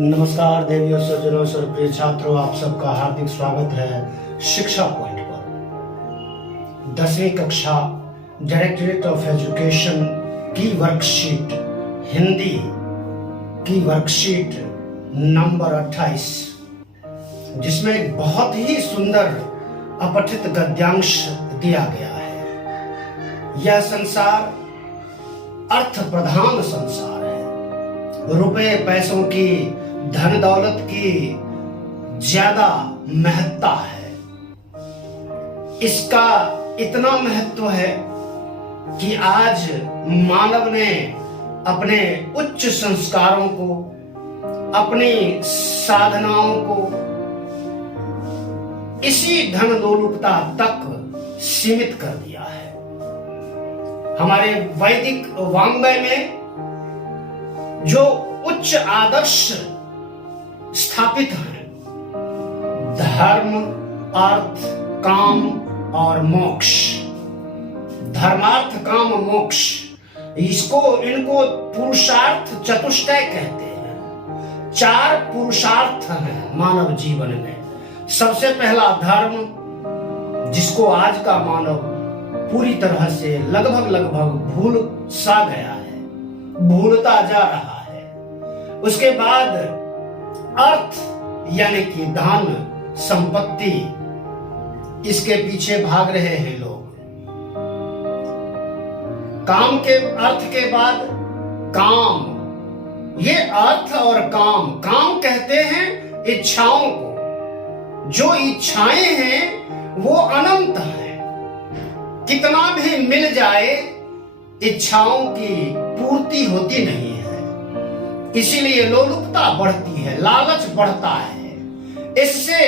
नमस्कार देवियों सज्जनों और प्रिय छात्रों, आप सबका हार्दिक स्वागत है शिक्षा पॉइंट पर। 10वीं कक्षा डायरेक्टरेट ऑफ एजुकेशन की वर्कशीट हिंदी की वर्कशीट नंबर 28, जिसमें एक बहुत ही सुंदर अपठित गद्यांश दिया गया है। यह संसार अर्थ प्रधान संसार है। रुपए पैसों की, धन दौलत की ज्यादा महत्ता है। इसका इतना महत्व है कि आज मानव ने अपने उच्च संस्कारों को, अपनी साधनाओं को इसी धन दौलता तक सीमित कर दिया है। हमारे वैदिक वाङ्मय में जो उच्च आदर्श स्थापित हैं, धर्म, अर्थ, काम और मोक्ष, धर्मार्थ काम मोक्ष, इनको पुरुषार्थ चतुष्टय कहते हैं। 4 पुरुषार्थ हैं मानव जीवन में। सबसे पहला धर्म, जिसको आज का मानव पूरी तरह से लगभग भूल सा गया है, भूलता जा रहा है। उसके बाद अर्थ यानी कि धन संपत्ति, इसके पीछे भाग रहे हैं लोग। काम के अर्थ के बाद काम, ये अर्थ और काम कहते हैं इच्छाओं को। जो इच्छाएं हैं वो अनंत हैं। कितना भी मिल जाए इच्छाओं की पूर्ति होती नहीं है। इसीलिए लोलुपता बढ़ती है, लालच बढ़ता है। इससे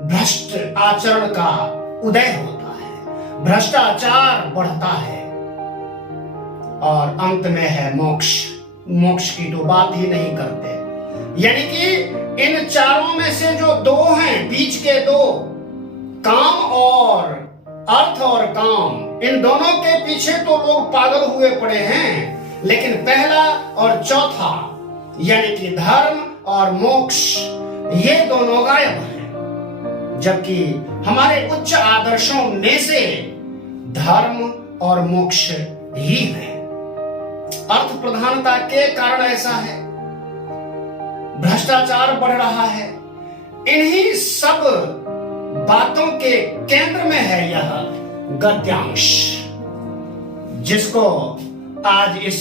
भ्रष्ट आचरण का उदय होता है, भ्रष्टाचार बढ़ता है और अंत में है मोक्ष। मोक्ष की तो बात ही नहीं करते। यानी कि इन चारों में से जो 2 हैं, बीच के 2, काम और अर्थ और काम, इन दोनों के पीछे तो लोग पागल हुए पड़े हैं। लेकिन पहला और चौथा यानी कि धर्म और मोक्ष, ये दोनों गायब हैं। जबकि हमारे उच्च आदर्शों में से धर्म और मोक्ष ही है। अर्थ प्रधानता के कारण ऐसा है, भ्रष्टाचार बढ़ रहा है। इन्हीं सब बातों के केंद्र में है यह गद्यांश, जिसको आज इस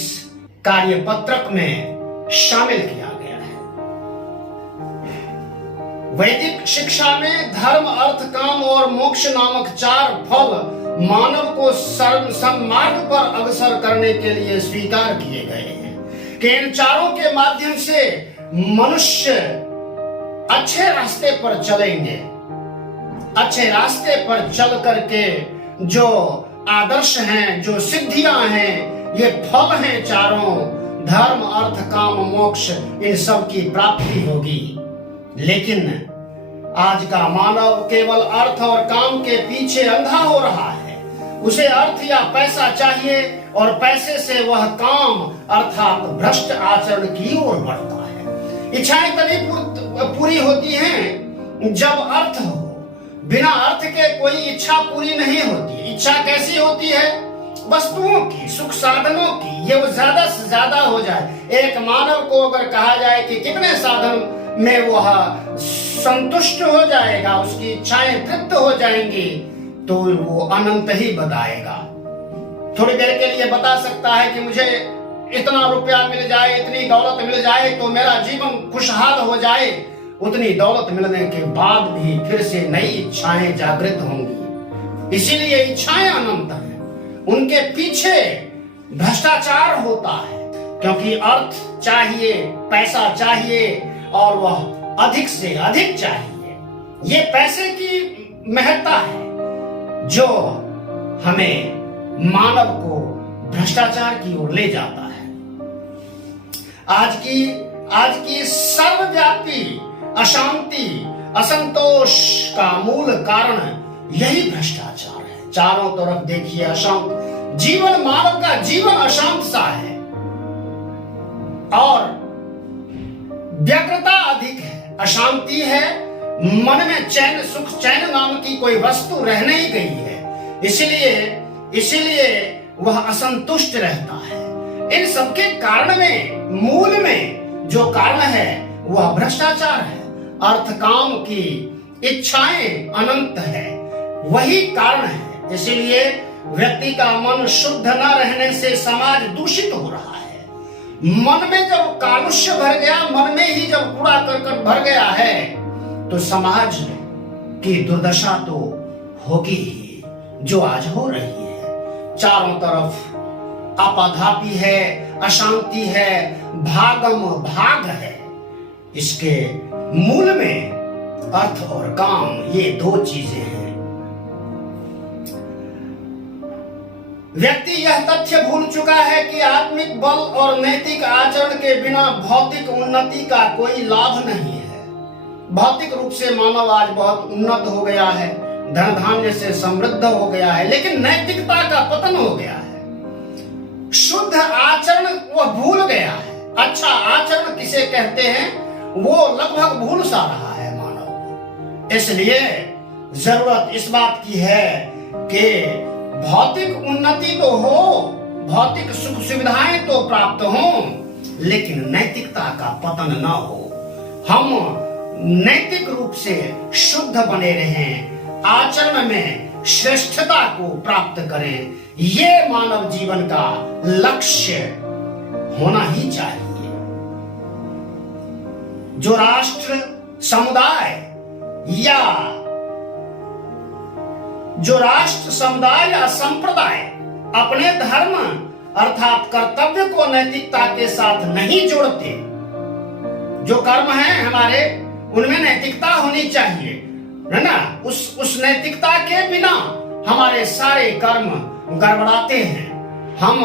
कार्यपत्रक में शामिल किया गया है। वैदिक शिक्षा में धर्म, अर्थ, काम और मोक्ष नामक 4 फल मानव को सन्मार्ग पर अग्रसर करने के लिए स्वीकार किए गए हैं कि इन चारों के माध्यम से मनुष्य अच्छे रास्ते पर चलेंगे। अच्छे रास्ते पर चल करके जो आदर्श हैं, जो सिद्धियां हैं, ये फल हैं चारों, धर्म, अर्थ, काम, मोक्ष, इन सब की प्राप्ति होगी। लेकिन आज का मानव केवल अर्थ और काम के पीछे अंधा हो रहा है। उसे अर्थ या पैसा चाहिए और पैसे से वह काम अर्थात भ्रष्ट आचरण की ओर बढ़ता है। इच्छाएं तभी पूरी होती हैं जब अर्थ हो। बिना अर्थ के कोई इच्छा पूरी नहीं होती। इच्छा कैसी होती है? वस्तुओं की, सुख साधनों की, ये वो ज्यादा से ज्यादा हो जाए। एक मानव को अगर कहा जाए कि कितने साधन में वह संतुष्ट हो जाएगा, उसकी इच्छाएं तृप्त हो जाएंगी, तो वो अनंत ही बताएगा। थोड़ी देर के लिए बता सकता है कि मुझे इतना रुपया मिल जाए, इतनी दौलत मिल जाए तो मेरा जीवन खुशहाल हो जाए। उतनी दौलत मिलने के बाद भी फिर से नई इच्छाएं जागृत होंगी। इसीलिए इच्छाएं अनंत हैं। उनके पीछे भ्रष्टाचार होता है, क्योंकि अर्थ चाहिए, पैसा चाहिए और वह अधिक से अधिक चाहिए। ये पैसे की महत्ता है जो हमें, मानव को भ्रष्टाचार की ओर ले जाता है। आज की सर्वव्यापी अशांति, असंतोष का मूल कारण यही भ्रष्टाचार है। चारों तरफ देखिए अशांत जीवन, मानव का जीवन अशांत सा है। और व्यग्रता अधिक है, अशांति है, मन में चैन सुख चैन नाम की कोई वस्तु रह नहीं गई है, इसलिए वह असंतुष्ट रहता है। इन सबके कारण में मूल में जो कारण है वह भ्रष्टाचार है। अर्थ काम की इच्छाएं अनंत है, वही कारण है। इसलिए व्यक्ति का मन शुद्ध न रहने से समाज दूषित हो रहा है। मन में जब कालुष्य भर गया, मन में ही जब कूड़ा करकट भर गया है, तो समाज की दुर्दशा तो होगी ही, जो आज हो रही है। चारों तरफ आपाधापी है, अशांति है, भागम भाग है। इसके मूल में अर्थ और काम, ये दो चीजें हैं। व्यक्ति यह तथ्य भूल चुका है कि आत्मिक बल और नैतिक आचरण के बिना भौतिक उन्नति का कोई लाभ नहीं है। भौतिक रूप से मानव आज बहुत उन्नत हो गया है, धन धान्य से समृद्ध हो गया है, लेकिन नैतिकता का पतन हो गया है। शुद्ध आचरण वह भूल गया है। अच्छा आचरण किसे कहते हैं, वो लगभग भूल सा रहा है मानव। इसलिए जरूरत इस बात की है कि भौतिक उन्नति तो हो, भौतिक सुख सुविधाएं तो प्राप्त हो, लेकिन नैतिकता का पतन न हो। हम नैतिक रूप से शुद्ध बने रहें, आचरण में श्रेष्ठता को प्राप्त करें, ये मानव जीवन का लक्ष्य होना ही चाहिए। जो राष्ट्र, समुदाय या संप्रदाय अपने धर्म अर्थात कर्तव्य को नैतिकता के साथ नहीं जोड़ते, जो कर्म है हमारे, उनमें नैतिकता होनी चाहिए, है ना। उस नैतिकता के बिना हमारे सारे कर्म गड़बड़ाते हैं। हम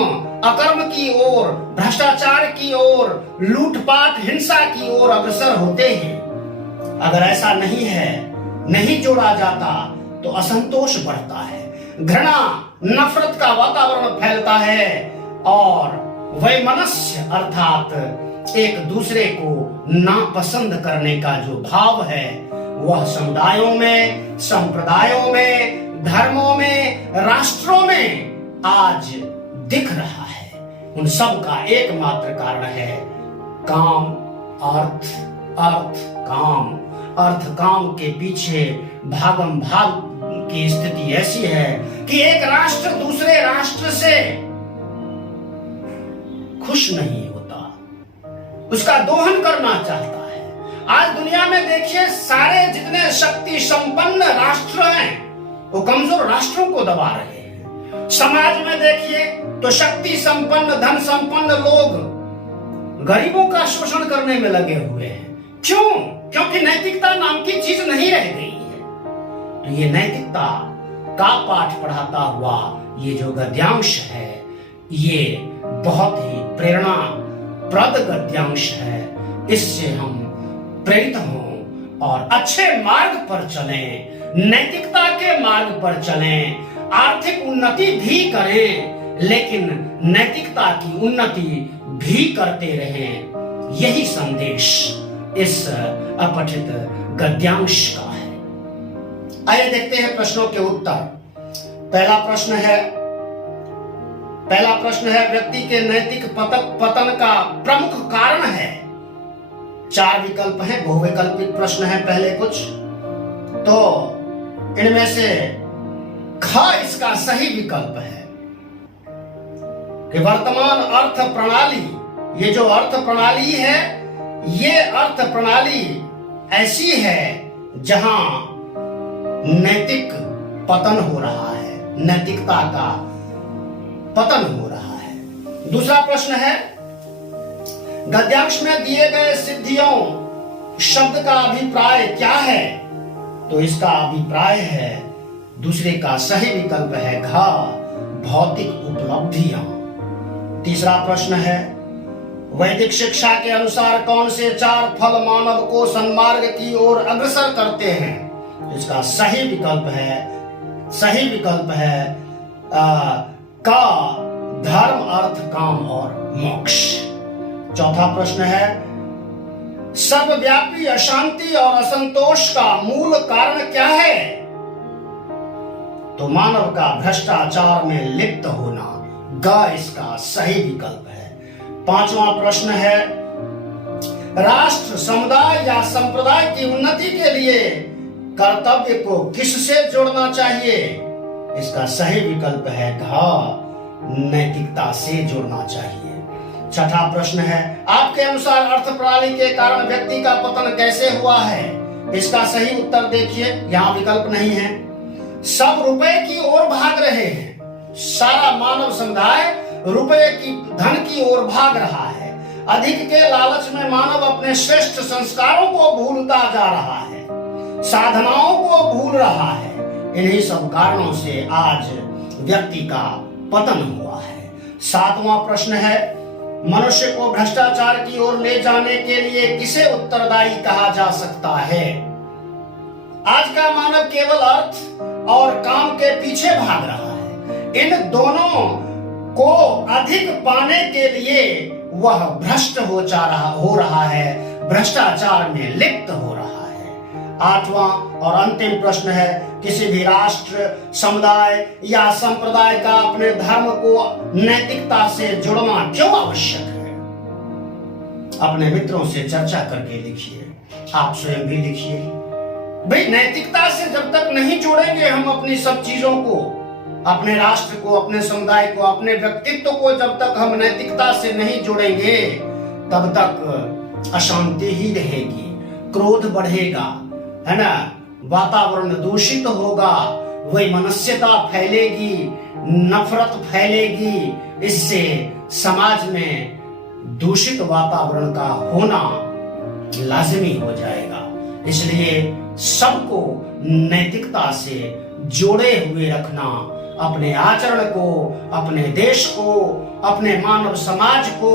अकर्म की ओर, भ्रष्टाचार की ओर, लूटपाट, हिंसा की ओर अग्रसर होते हैं। अगर ऐसा नहीं है, नहीं जोड़ा जाता, तो असंतोष बढ़ता है, घृणा, नफरत का वातावरण फैलता है और वैमनस्य अर्थात एक दूसरे को नापसंद करने का जो भाव है, वह समुदायों में, संप्रदायों में, धर्मों में, राष्ट्रों में आज दिख रहा है। उन सब का एकमात्र कारण है काम, अर्थ, काम। अर्थ काम के पीछे भागम भाग की स्थिति ऐसी है कि एक राष्ट्र दूसरे राष्ट्र से खुश नहीं होता, उसका दोहन करना चाहता है। आज दुनिया में देखिए, सारे जितने शक्ति संपन्न राष्ट्र हैं, वो कमजोर राष्ट्रों को दबा रहे हैं। समाज में देखिए तो शक्ति संपन्न, धन संपन्न लोग गरीबों का शोषण करने में लगे हुए हैं। क्यों? क्योंकि नैतिकता नाम की चीज नहीं रह गई है। तो ये नैतिकता का पाठ पढ़ाता हुआ ये जो गद्यांश है, ये बहुत ही प्रेरणाप्रद गद्यांश है। इससे हम प्रेरित हों और अच्छे मार्ग पर चलें, नैतिकता के मार्ग पर चलें, आर्थिक उन्नति भी करें, लेकिन नैतिकता की उन्नति भी करते रहें। यही संदेश इस अपठित गद्यांश का है। आइए देखते हैं प्रश्नों के उत्तर। पहला प्रश्न है व्यक्ति के नैतिक पतन का प्रमुख कारण है। 4 विकल्प हैं, बहुविकल्पिक प्रश्न है पहले कुछ। तो इनमें से ख इसका सही विकल्प है कि वर्तमान अर्थ प्रणाली, ये जो अर्थ प्रणाली है, ये अर्थ प्रणाली ऐसी है जहां नैतिक पतन हो रहा है, नैतिकता का पतन हो रहा है। दूसरा प्रश्न है गद्यांश में दिए गए सिद्धियों शब्द का अभिप्राय क्या है? तो इसका अभिप्राय है, दूसरे का सही विकल्प है घ, भौतिक उपलब्धियां। तीसरा प्रश्न है वैदिक शिक्षा के अनुसार कौन से 4 फल मानव को सन्मार्ग की ओर अग्रसर करते हैं? इसका सही विकल्प है का, धर्म, अर्थ, काम और मोक्ष। चौथा प्रश्न है सर्वव्यापी अशांति और असंतोष का मूल कारण क्या है? तो मानव का भ्रष्टाचार में लिप्त होना ग इसका सही विकल्प है। पांचवा प्रश्न है, राष्ट्र, समुदाय या संप्रदाय की उन्नति के लिए कर्तव्य को किससे जोड़ना चाहिए? इसका सही विकल्प है घ, नैतिकता से जोड़ना चाहिए। छठा प्रश्न है, आपके अनुसार अर्थ प्रणाली के कारण व्यक्ति का पतन कैसे हुआ है? इसका सही उत्तर देखिए, यहां विकल्प नहीं है। सब रुपए की ओर भाग रहे हैं, सारा मानव समुदाय रुपए की धन की ओर भाग रहा है। अधिक के लालच में मानव अपने श्रेष्ठ संस्कारों को भूलता जा रहा है, साधनाओं को भूल रहा है। इन्हीं सब कारणों से आज व्यक्ति का पतन हुआ है। सातवां प्रश्न है, मनुष्य को भ्रष्टाचार की ओर ले जाने के लिए किसे उत्तरदायी कहा जा सकता है? आज का मानव केवल अर्थ और काम के पीछे भाग रहा है। इन दोनों को अधिक पाने के लिए वह भ्रष्ट हो रहा है, भ्रष्टाचार में लिप्त हो रहा है। आठवां और अंतिम प्रश्न है, किसी भी राष्ट्र, समुदाय या संप्रदाय का अपने धर्म को नैतिकता से जुड़ना क्यों आवश्यक है? अपने मित्रों से चर्चा करके लिखिए, आप स्वयं भी लिखिए। भाई, नैतिकता से जब तक नहीं जोड़ेंगे हम अपनी सब चीजों को, अपने राष्ट्र को, अपने समुदाय को, अपने व्यक्तित्व को जब तक हम नैतिकता से नहीं जोड़ेंगे, तब तक अशांति ही रहेगी, क्रोध बढ़ेगा, है ना, वातावरण दूषित होगा, वैमनस्यता फैलेगी, नफरत फैलेगी। इससे समाज में दूषित वातावरण का होना लाजिमी हो जाएगा। इसलिए सबको नैतिकता से जोड़े हुए रखना, अपने आचरण को, अपने देश को, अपने मानव समाज को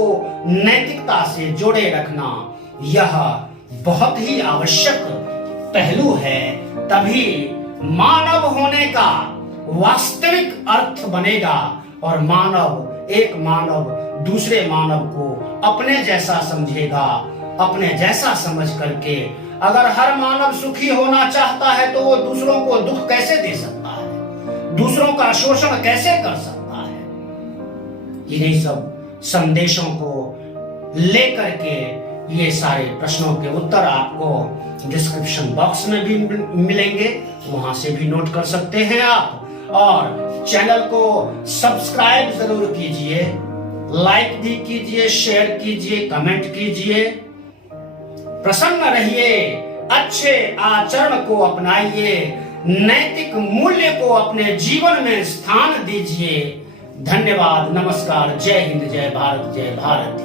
नैतिकता से जोड़े रखना, यह बहुत ही आवश्यक पहलू है। तभी मानव होने का वास्तविक अर्थ बनेगा और एक मानव दूसरे मानव को अपने जैसा समझेगा। अपने जैसा समझ करके अगर हर मानव सुखी होना चाहता है तो वो दूसरों को दुख कैसे दे सकता है, दूसरों का शोषण कैसे कर सकता है? इन्हीं सब संदेशों को लेकर के ये सारे प्रश्नों के उत्तर आपको डिस्क्रिप्शन बॉक्स में भी मिलेंगे, वहां से भी नोट कर सकते हैं आप। और चैनल को सब्सक्राइब जरूर कीजिए, लाइक भी कीजिए, शेयर कीजिए, कमेंट कीजिए। प्रसन्न रहिए, अच्छे आचरण को अपनाइए, नैतिक मूल्य को अपने जीवन में स्थान दीजिए। धन्यवाद, नमस्कार, जय हिंद, जय भारत, जय भारत।